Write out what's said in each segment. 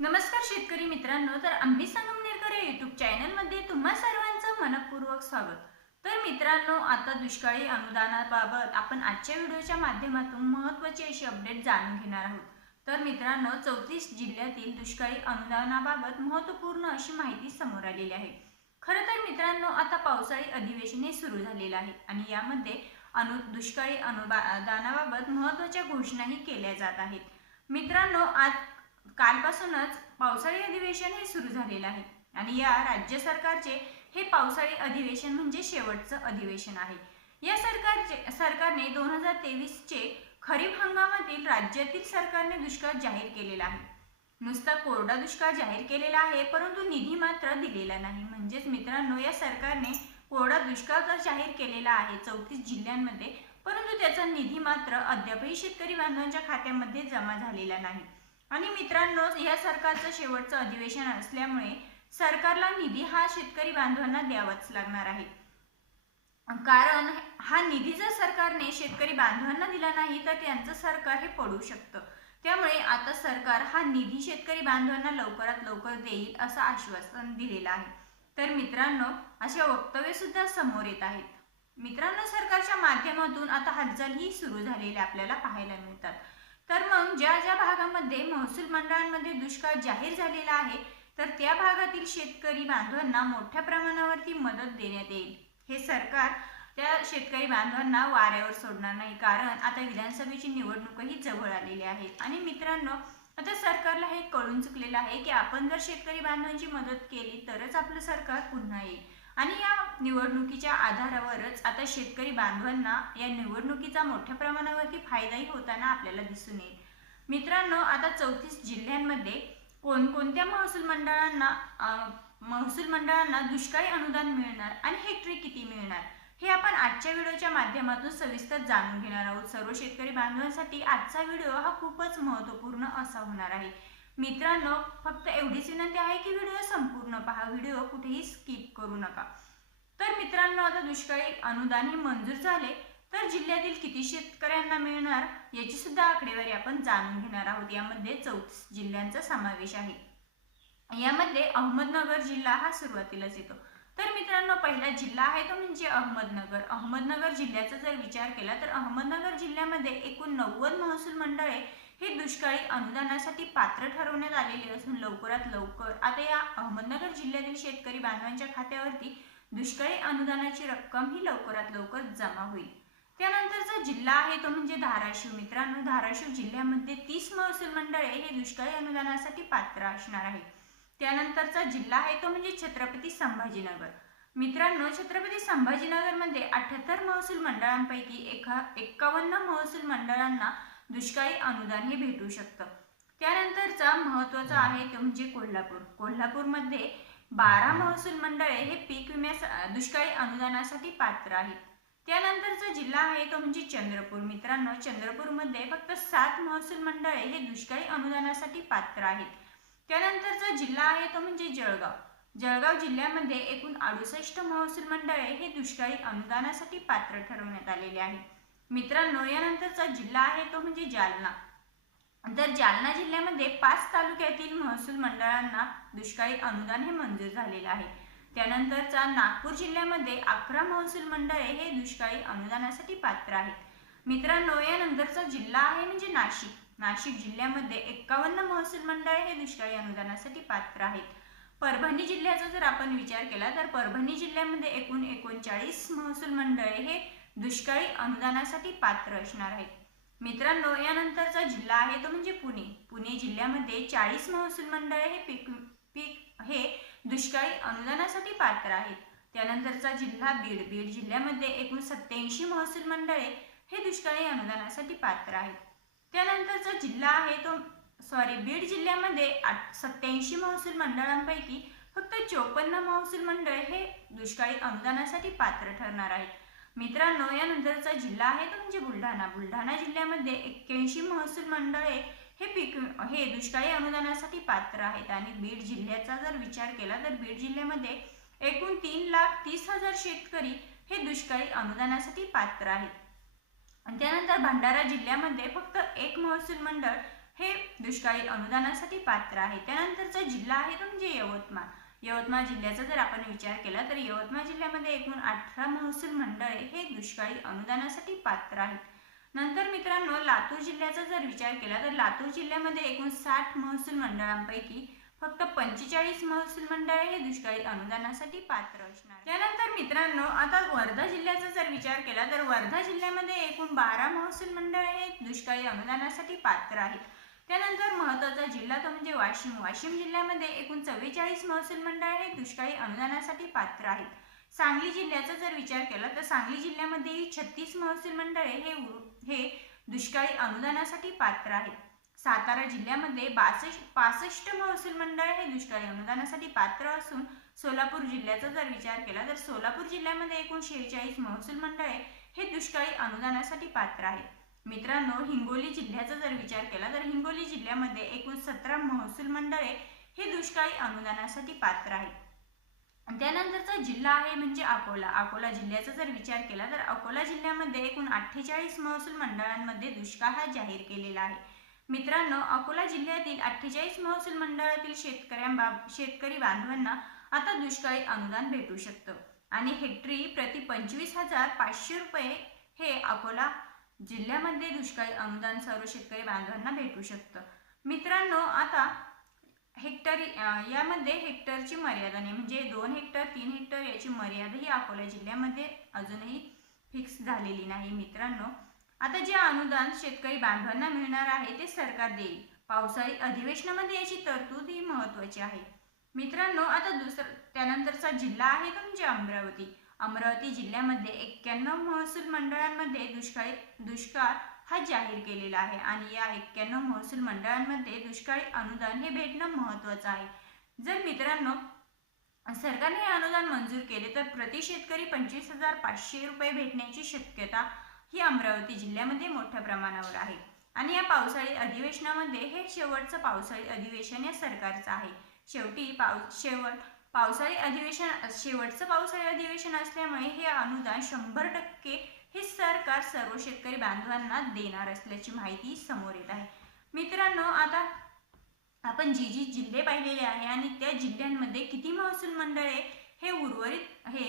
नमस्कार शेतकरी मित्रांनो तर आम्ही संगमनेरकर या युट्यूब चॅनलमध्ये तुम्हा सर्वांचं मनपूर्वक स्वागत. तर मित्रांनो आता दुष्काळी अनुदानाबाबत आपण आजच्या व्हिडिओच्या माध्यमातून महत्त्वाची अशी अपडेट जाणून घेणार आहोत. तर मित्रांनो चौतीस जिल्ह्यातील दुष्काळी अनुदानाबाबत महत्त्वपूर्ण अशी माहिती समोर आलेली आहे. खरं तर मित्रांनो आता पावसाळी अधिवेशन हे सुरू झालेलं आहे आणि यामध्ये अनु दुष्काळी अनुदानाबाबत महत्त्वाच्या घोषणाही केल्या जात आहेत. मित्रांनो आज कालपासूनच पावसाळी अधिवेशन हे सुरू झालेलं आहे. आणि या राज्य सरकारचे हे पावसाळी अधिवेशन म्हणजे शेवटचं अधिवेशन आहे. या सरकारचे सरकारने दोन हजार तेवीसचे खरीप हंगामातील राज्यातील सरकारने दुष्काळ जाहीर केलेला आहे. नुसता कोरडा दुष्काळ जाहीर केलेला आहे परंतु निधी मात्र दिलेला नाही. म्हणजेच मित्रांनो या सरकारने कोरडा दुष्काळ तर जाहीर केलेला आहे चौतीस जिल्ह्यांमध्ये परंतु त्याचा निधी मात्र अद्यापही शेतकरी बांधवांच्या खात्यामध्ये जमा झालेला नाही. आणि मित्रांनो या सरकारचं शेवटचं अधिवेशन असल्यामुळे सरकारला निधी हा शेतकरी बांधवांना द्यावाच लागणार आहे. कारण हा निधी जर सरकारने शेतकरी बांधवांना दिला नाही तर त्यांचं सरकार हे पडू शकतं. त्यामुळे आता सरकार हा निधी शेतकरी बांधवांना लवकरात लवकर देईल असं आश्वासन दिलेलं आहे. तर मित्रांनो असे वक्तव्य सुद्धा समोर येत आहेत. मित्रांनो सरकारच्या माध्यमातून आता हालचाल ही सुरू झालेल्या आपल्याला पाहायला मिळतात. तर मग ज्या ज्या भागामध्ये महसूल मंडळांमध्ये दुष्काळ जाहीर झालेला आहे तर त्या भागातील शेतकरी बांधवांना मोठ्या प्रमाणावरती मदत देण्यात येईल. हे सरकार त्या शेतकरी बांधवांना वाऱ्यावर सोडणार नाही कारण आता विधानसभेची निवडणूकही जवळ आलेली आहे. आणि मित्रांनो आता सरकारला हे कळून चुकलेलं आहे की आपण जर शेतकरी बांधवांची मदत केली तरच आपलं सरकार पुन्हा येईल. आणि या निवडणुकीच्या आधारावरच आता शेतकरी बांधवांना या निवडणुकीचा मोठ्या प्रमाणावरती फायदाही होताना आपल्याला दिसून येईल. मित्रांनो आता चौतीस जिल्ह्यांमध्ये कोणकोणत्या महसूल मंडळांना महसूल मंडळांना दुष्काळी अनुदान मिळणार आणि हेक्टरी किती मिळणार हे आपण आजच्या व्हिडिओच्या माध्यमातून सविस्तर जाणून घेणार आहोत. सर्व शेतकरी बांधवांसाठी आजचा व्हिडिओ हा खूपच महत्त्वपूर्ण असा होणार आहे. मित्रांनो फक्त एवढीच विनंती आहे की व्हिडिओ संपूर्ण पहा. व्हिडिओ कुठेही स्किप करू नका. तर मित्रांनो आता दुष्काळी अनुदान हे मंजूर झाले. तर जिल्ह्यातील किती शेतकऱ्यांना मिळणार याची सुद्धा आकडेवारी आपण जाणून घेणार आहोत. यामध्ये चौतीस जिल्ह्यांचा समावेश आहे. यामध्ये अहमदनगर जिल्हा हा सुरुवातीलाच येतो. तर मित्रांनो पहिला जिल्हा आहे तो म्हणजे अहमदनगर. अहमदनगर जिल्ह्याचा जर विचार केला तर अहमदनगर जिल्ह्यामध्ये एकूण नव्वद महसूल मंडळे हे दुष्काळी अनुदानासाठी पात्र ठरवण्यात आलेले असून लवकरात लवकर आता या अहमदनगर जिल्ह्यातील शेतकरी बांधवांच्या खात्यावरती दुष्काळी अनुदानाची रक्कम ही लवकरात लवकर जमा होईल. त्यानंतरचा जिल्हा आहे तो म्हणजे धाराशिव. मित्रांनो धाराशिव जिल्ह्यामध्ये तीस महसूल मंडळे हे दुष्काळी अनुदानासाठी पात्र असणार आहे त्यानंतरचा जिल्हा आहे तो म्हणजे छत्रपती संभाजीनगर. मित्रांनो छत्रपती संभाजीनगरमध्ये अठ्याहत्तर महसूल मंडळांपैकी एका एक्कावन्न महसूल मंडळांना दुष्काळी अनुदान हे भेटू शकतं. त्यानंतरचा महत्त्वाचा आहे तो म्हणजे कोल्हापूर. कोल्हापूरमध्ये बारा महसूल मंडळे हे पीक विम्या दुष्काळी अनुदानासाठी पात्र आहेत. त्यानंतरचा जिल्हा आहे तो म्हणजे चंद्रपूर. मित्रांनो चंद्रपूरमध्ये फक्त सात महसूल मंडळे हे दुष्काळी अनुदानासाठी पात्र आहेत. त्यानंतरचा जिल्हा आहे तो म्हणजे जळगाव. जळगाव जिल्ह्यामध्ये एकूण अडुसष्ट महसूल मंडळे हे दुष्काळी अनुदानासाठी पात्र ठरवण्यात आलेले आहे मित्रांनो यानंतरचा जिल्हा आहे तो म्हणजे जालना. तर जालना जिल्ह्यामध्ये पाच तालुक्यातील महसूल मंडळांना दुष्काळी अनुदान हे मंजूर झालेलं आहे. त्यानंतरचा नागपूर जिल्ह्यामध्ये अकरा महसूल मंडळे हे दुष्काळी अनुदानासाठी पात्र आहेत. मित्रांनो यानंतरचा जिल्हा आहे म्हणजे नाशिक. नाशिक जिल्ह्यामध्ये एक्कावन्न महसूल मंडळे हे दुष्काळी अनुदानासाठी पात्र आहेत. परभणी जिल्ह्याचा जर आपण विचार केला तर परभणी जिल्ह्यामध्ये एकूण एकोणचाळीस महसूल मंडळे हे दुष्काळी अनुदानासाठी पात्र असणार आहेत. मित्रांनो यानंतरचा जिल्हा आहे तो म्हणजे पुणे. पुणे जिल्ह्यामध्ये चाळीस महसूल मंडळे हे पीक पीक हे दुष्काळी अनुदानासाठी पात्र आहेत. त्यानंतरचा जिल्हा बीड. बीड जिल्ह्यामध्ये एकूण सत्याऐंशी महसूल मंडळे हे दुष्काळी अनुदानासाठी पात्र आहेत. त्यानंतरचा जिल्हा आहे तो सॉरी बीड जिल्ह्यामध्ये आठ सत्याऐंशी महसूल मंडळांपैकी फक्त चोपन्न महसूल मंडळ हे दुष्काळी अनुदानासाठी पात्र ठरणार आहेत. मित्रांनो यानंतरचा जिल्हा आहे तो म्हणजे बुलढाणा. बुलढाणा जिल्ह्यामध्ये एक्क्याऐंशी महसूल मंडळे हे पीक हे दुष्काळी अनुदानासाठी पात्र आहेत. आणि बीड जिल्ह्याचा जर विचार केला तर बीड जिल्ह्यामध्ये एकूण तीन लाख तीस हजार शेतकरी हे दुष्काळी अनुदानासाठी पात्र आहेत. त्यानंतर भंडारा जिल्ह्यामध्ये फक्त एक महसूल मंडळ हे दुष्काळी अनुदानासाठी पात्र आहे. त्यानंतरचा जिल्हा आहे तो म्हणजे यवतमाळ. यवतमाळ जिल्ह्याचा जर आपण विचार केला तर यवतमाळ जिल्ह्यामध्ये एकूण अठरा महसूल मंडळे हे दुष्काळी अनुदानासाठी पात्र आहेत. नंतर मित्रांनो लातूर जिल्ह्याचा जर विचार केला तर लातूर जिल्ह्यामध्ये एकूण साठ महसूल मंडळांपैकी फक्त पंचेचाळीस महसूल मंडळे हे दुष्काळी अनुदानासाठी पात्र असणार त्यानंतर मित्रांनो आता वर्धा जिल्ह्याचा जर विचार केला तर वर्धा जिल्ह्यामध्ये एकूण बारा महसूल मंडळे हे दुष्काळी अनुदानासाठी पात्र आहेत. त्यानंतर महत्त्वाचा जिल्हा तो म्हणजे वाशिम. वाशिम जिल्ह्यामध्ये एकूण चव्वेचाळीस महसूल मंडळे हे दुष्काळी अनुदानासाठी पात्र आहेत. सांगली जिल्ह्याचा जर विचार केला तर सांगली जिल्ह्यामध्येही छत्तीस महसूल मंडळे हे हे दुष्काळी अनुदानासाठी पात्र आहेत. सातारा जिल्ह्यामध्ये बासष्ट पासष्ट महसूल मंडळ हे दुष्काळी अनुदानासाठी पात्र असून सोलापूर जिल्ह्याचा जर विचार केला तर सोलापूर जिल्ह्यामध्ये एकूण शेहेचाळीस महसूल मंडळे हे दुष्काळी अनुदानासाठी पात्र आहेत. मित्रांनो हिंगोली जिल्ह्याचा जर विचार केला तर हिंगोली जिल्ह्यामध्ये एकूण सतरा महसूल मंडळे हे दुष्काळी अनुदानासाठी पात्र आहेत. त्यानंतरचा जिल्हा आहे म्हणजे अकोला. अकोला जिल्ह्याचा जर विचार केला तर अकोला जिल्ह्यामध्ये एकूण अठ्ठेचाळीस महसूल मंडळांमध्ये दुष्काळ हा जाहीर केलेला आहे. मित्रांनो अकोला जिल्ह्यातील अठ्ठेचाळीस महसूल मंडळातील शेतकऱ्यांबा शेतकरी बांधवांना आता दुष्काळी अनुदान भेटू शकतं. आणि हेक्टरी प्रति पंचवीस हजार पाचशे रुपये हे अकोला जिल्ह्यामध्ये दुष्काळी अनुदान सर्व शेतकरी बांधवांना भेटू शकतं. मित्रांनो आता हेक्टरी यामध्ये हेक्टरची मर्यादा नाही. म्हणजे दोन हेक्टर तीन हेक्टर याची मर्यादा ही अकोला जिल्ह्यामध्ये अजूनही फिक्स झालेली नाही मित्रांनो. आता जे अनुदान शेतकरी बांधवांना मिळणार आहे ते सरकार देईल. पावसाळी अधिवेशनामध्ये याची तरतूद ही महत्त्वाची आहे. मित्रांनो आता दुसरं त्यानंतरचा जिल्हा आहे तो म्हणजे अमरावती. अमरावती जिल्ह्यामध्ये एक्क्याण्णव महसूल मंडळांमध्ये दुष्काळी दुष्काळ हा जाहीर केलेला आहे आणि या एक्क्याण्णव महसूल मंडळांमध्ये दुष्काळी अनुदान हे भेटणं महत्त्वाचं आहे. जर मित्रांनो सरकारने हे अनुदान मंजूर केले तर प्रति शेतकरी पंचवीस हजार पाचशे रुपये भेटण्याची शक्यता ही अमरावती जिल्ह्यामध्ये मोठ्या प्रमाणावर आहे. आणि या पावसाळी अधिवेशनामध्ये हे शेवटचं पावसाळी अधिवेशन या सरकारचं आहे. शेवटी पाव शेवट पावसाळी अधिवेशन शेवटचं पावसाळी अधिवेशन असल्यामुळे हे अनुदान शंभर टक्के हे सरकार सर्व शेतकरी बांधवांना देणार असल्याची माहिती समोर येत आहे. मित्रांनो आता आपण जी जी जिल्हे पाहिलेले आहे आणि त्या जिल्ह्यांमध्ये किती महसूल मंडळे हे उर्वरित हे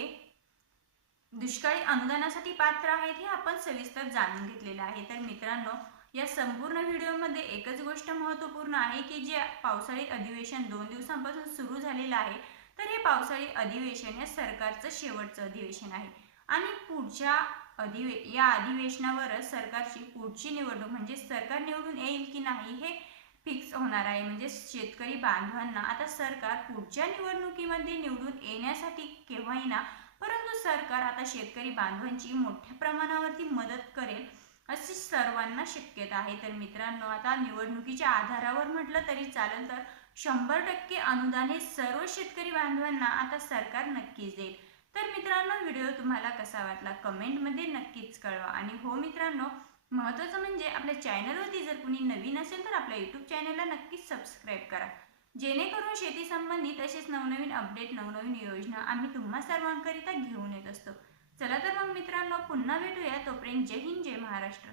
दुष्काळी अनुदानासाठी पात्र आहेत हे आपण सविस्तर जाणून घेतलेलं आहे. तर मित्रांनो या संपूर्ण व्हिडिओमध्ये एकच गोष्ट महत्त्वपूर्ण आहे की जे पावसाळी अधिवेशन दोन दिवसांपासून सुरू झालेलं आहे तर हे पावसाळी अधिवेशन या सरकारचं शेवटचं अधिवेशन आहे. आणि पुढच्या अधिवे या अधिवेशनावरच सरकारची पुढची निवडणूक म्हणजे सरकार निवडून येईल की नाही हे फिक्स होणार आहे. म्हणजे शेतकरी बांधवांना आता सरकार पुढच्या निवडणुकीमध्ये निवडून येण्यासाठी केव्हाही ना परंतु सरकार आता शेतकरी बांधवांची मोठ्या प्रमाणावरती मदत करेल अशी सर्वांना शक्यता आहे. तर मित्रांनो आता निवडणुकीच्या आधारावर म्हटलं तरी चालेल तर शंभर टक्के अनुदान हे सर्व शेतकरी बांधवांना आता सरकार नक्कीच देईल. तर मित्रांनो व्हिडिओ तुम्हाला कसा वाटला कमेंटमध्ये नक्कीच कळवा. आणि हो मित्रांनो महत्त्वाचं म्हणजे आपल्या चॅनलवरती जर कुणी नवीन असेल तर आपल्या यूट्यूब चॅनलला नक्कीच सबस्क्राईब करा. जेणेकरून शेती संबंधित तसेच नवनवीन अपडेट नवनवीन योजना आम्ही तुम्हा सर्वांकरिता घेऊन येत असतो. चला तर मग मित्रांनो पुन्हा भेटूया. तोपर्यंत जय हिंद जय महाराष्ट्र.